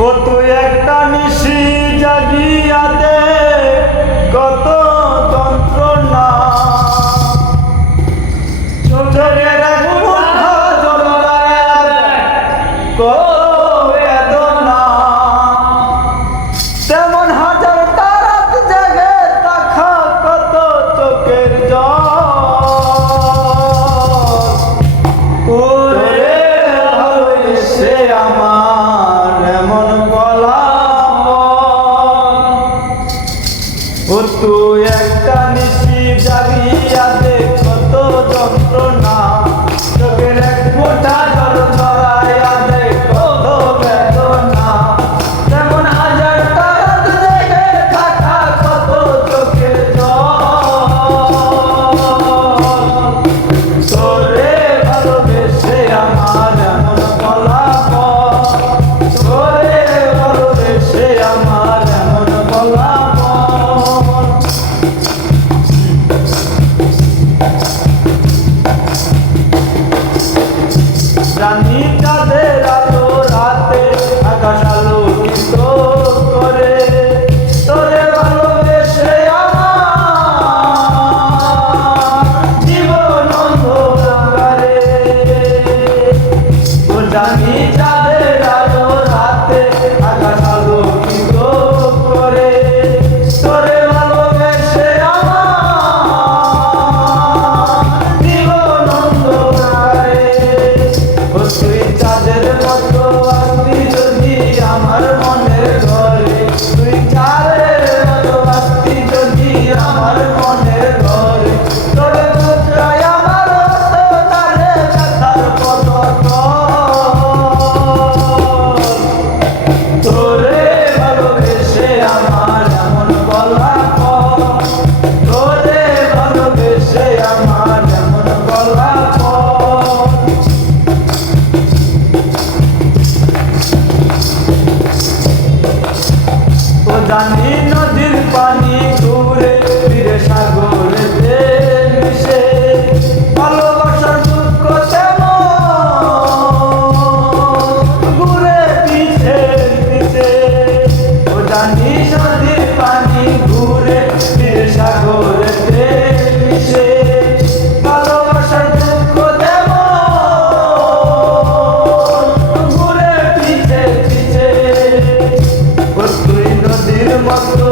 ও তুই একটা নিশি জাগিয়া দে কত যন্ত্রণা চোখের এক মুঠা জ্বলায়া দে কত বেদনা তেমন হাজারটা রাত জেগে দেখা কত চোখের জল ওরে ভালোবেসে আমার এমন ও তুই একটা নিশি জাগিয়া দে কত যন্ত্রণা চোখের এক ফোঁটা জল ঝরাইয়া দে কত বেদনা তেমন হাজারটা রাত জেগে থাকা কত চোখের জল তোরে ভালোবেসে আমার এমন ফলাফল তোরে ভালোবেসে আমার এমন ফলাফল জানি তাদের আলো রাতে আকাশ আলোকিত করে তোরে ভালোবেসে আমার জীবন অন্ধকারে ও জানি তাদের আলো রাতে আকাশ আলোকিত করে তোরে ভালোবেসে আমার জীবন অন্ধকারে ও তুই চাঁদের মতো আসবি যদি আমার মনের ঘরে তুই চাঁদের মতো আসবি যদি আমার মনের ঘরে তোরে মুদ্রায় আমার তারে ব্যথার তোরে ভালোবেসে আমার এমন ফলাফল তোরে ভালোবেসে আমার এমন ফলাফল ও জানি নদীর পানি ঘুরে ফিরে সাগরেতে মিশে ভালোবাসার দুঃখ তেমন ঘুরে পিছে পিছে ও জানি নদীর পানি ঘুরে ফিরে সাগরেতে মিশে ভালোবাসার দুঃখ তেমন ঘুরে পিছে পিছে ও তুই নদীর মতো